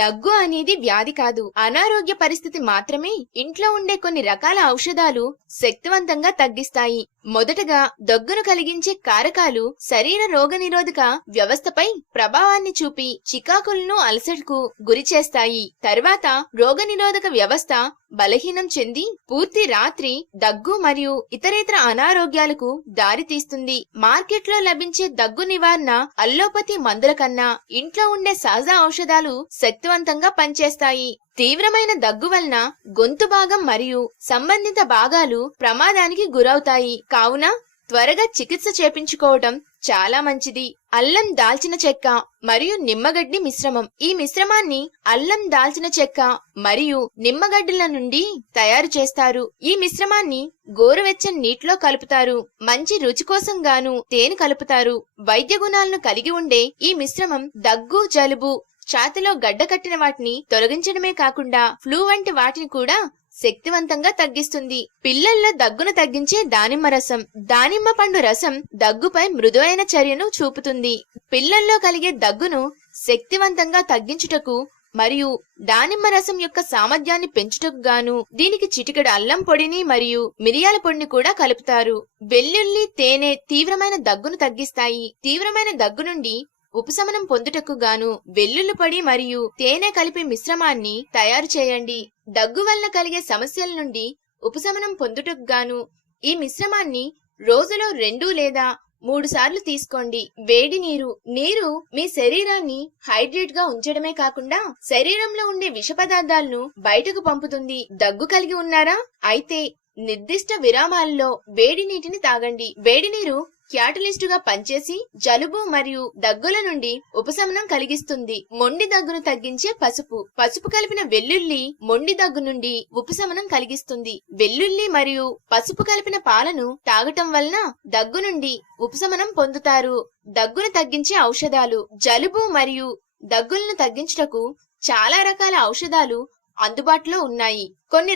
దగ్గు అనేది వ్యాధి కాదు, అనారోగ్య పరిస్థితి మాత్రమే. ఇంట్లో ఉండే కొన్ని రకాల ఔషధాలు శక్తివంతంగా తగ్గిస్తాయి. మొదటగా దగ్గును కలిగించే కారకాలు శరీర రోగనిరోధక వ్యవస్థపై ప్రభావాన్ని చూపి చికాకులను అలసటకు గురి చేస్తాయి. తర్వాత రోగనిరోధక వ్యవస్థ బలహీనం చెంది పూర్తి రాత్రి దగ్గు మరియు ఇతరేతర అనారోగ్యాలకు దారితీస్తుంది. మార్కెట్లో లభించే దగ్గు నివారణ అల్లోపతి మందుల కన్నా ఇంట్లో ఉండే సహజ ఔషధాలు శక్తివంతంగా పనిచేస్తాయి. తీవ్రమైన దగ్గు వలన గొంతు భాగం మరియు సంబంధిత భాగాలు ప్రమాదానికి గురవుతాయి. కావున త్వరగా చికిత్స చేపించుకోవటం చాలా మంచిది. అల్లం దాల్చిన చెక్క మరియు నిమ్మగడ్డి మిశ్రమం. ఈ మిశ్రమాన్ని అల్లం దాల్చిన చెక్క మరియు నిమ్మగడ్డల నుండి తయారు చేస్తారు. ఈ మిశ్రమాన్ని గోరువెచ్చని నీటిలో కలుపుతారు. మంచి రుచి కోసం గాను తేనె కలుపుతారు. వైద్య గుణాలను కలిగి ఉండే ఈ మిశ్రమం దగ్గు, జలుబు, ఛాతిలో గడ్డ కట్టిన వాటిని తొలగించడమే కాకుండా ఫ్లూ వంటి వాటిని కూడా శక్తివంతంగా తగ్గిస్తుంది. పిల్లల్లో దగ్గును తగ్గించే దానిమ్మ రసం. దానిమ్మ పండు రసం దగ్గుపై మృదువైన చర్యను చూపుతుంది. పిల్లల్లో కలిగే దగ్గును శక్తివంతంగా తగ్గించుటకు మరియు దానిమ్మ రసం యొక్క సామర్థ్యాన్ని పెంచుటకు గాను దీనికి చిటికెడు అల్లం పొడిని మరియు మిరియాల పొడిని కూడా కలుపుతారు. వెల్లుల్లి, తేనె తీవ్రమైన దగ్గును తగ్గిస్తాయి. తీవ్రమైన దగ్గు నుండి ఉపశమనం పొందుటకు గాను వెల్లుల్లి పొడి మరియు తేనె కలిపి మిశ్రమాన్ని తయారు చేయండి. దగ్గు వల్ల కలిగే సమస్యల నుండి ఉపశమనం పొందుటకు గాను ఈ మిశ్రమాన్ని రోజులో 2 లేదా 3 సార్లు తీసుకోండి. వేడి నీరు మీ శరీరాన్ని హైడ్రేట్ గా ఉంచడమే కాకుండా శరీరంలో ఉండే విష పదార్థాలను బయటకు పంపుతుంది. దగ్గు కలిగి ఉన్నారా? అయితే నిర్దిష్ట విరామాల్లో వేడి నీటిని తాగండి. వేడి నీరు క్యాటలిస్ట్ గా పనిచేసి జలుబు మరియు దగ్గుల నుండి ఉపశమనం కలిగిస్తుంది. మొండి దగ్గును తగ్గించే పసుపు కలిపిన వెల్లుల్లి మొండి దగ్గు నుండి ఉపశమనం కలిగిస్తుంది. వెల్లుల్లి మరియు పసుపు కలిపిన పాలను తాగటం వలన దగ్గు నుండి ఉపశమనం పొందుతారు. దగ్గును తగ్గించే ఔషధాలు. జలుబు మరియు దగ్గులను తగ్గించుటకు చాలా రకాల ఔషధాలు అందుబాటులో ఉన్నాయి. కొన్ని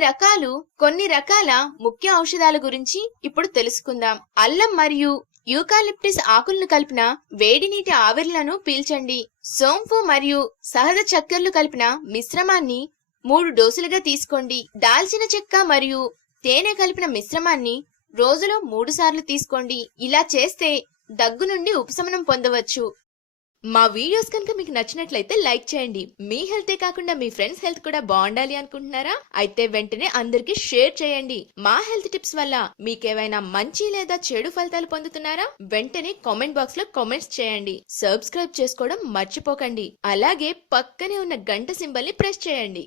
రకాల ముఖ్య ఔషధాల గురించి ఇప్పుడు తెలుసుకుందాం. అల్లం మరియు యూకాలిప్టిస్ ఆకులను కలిపిన వేడి నీటి ఆవిర్లను పీల్చండి. సోంపు మరియు సహజ చక్కెరలు కలిపిన మిశ్రమాన్ని 3 డోసులుగా తీసుకోండి. దాల్చిన చెక్క మరియు తేనె కలిపిన మిశ్రమాన్ని రోజులో 3 సార్లు తీసుకోండి. ఇలా చేస్తే దగ్గు నుండి ఉపశమనం పొందవచ్చు. మా వీడియోస్ కనుక మీకు నచ్చినట్లయితే లైక్ చేయండి. మీ హెల్తే కాకుండా మీ ఫ్రెండ్స్ హెల్త్ కూడా బాగుండాలి అనుకుంటున్నారా? అయితే వెంటనే అందరికి షేర్ చేయండి. మా హెల్త్ టిప్స్ వల్ల మీకేమైనా మంచి లేదా చెడు ఫలితాలు పొందుతున్నారా? వెంటనే కామెంట్ బాక్స్ లో కామెంట్స్ చేయండి. సబ్స్క్రైబ్ చేసుకోవడం మర్చిపోకండి. అలాగే పక్కనే ఉన్న గంట సింబల్ ని ప్రెస్ చేయండి.